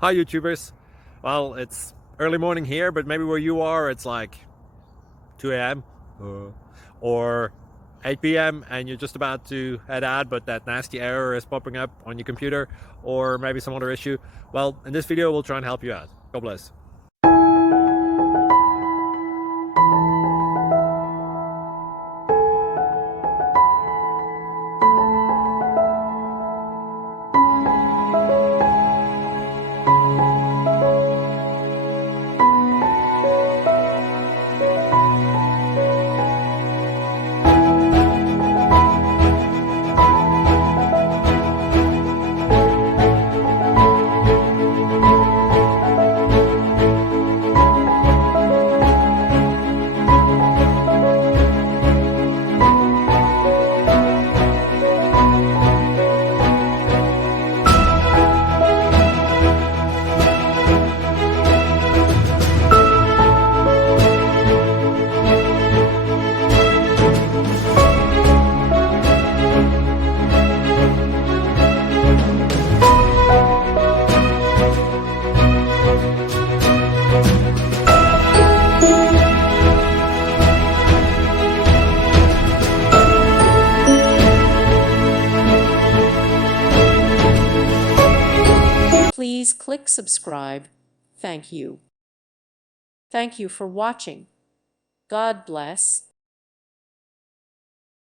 Hi YouTubers. Well, it's early morning here, but maybe where you are it's like 2 a.m. or 8 p.m. and you're just about to head out, but that nasty error is popping up on your computer, or maybe some other issue. Well, in this video we'll try and help you out. God bless. Please click subscribe. Thank you. Thank you for watching. God bless.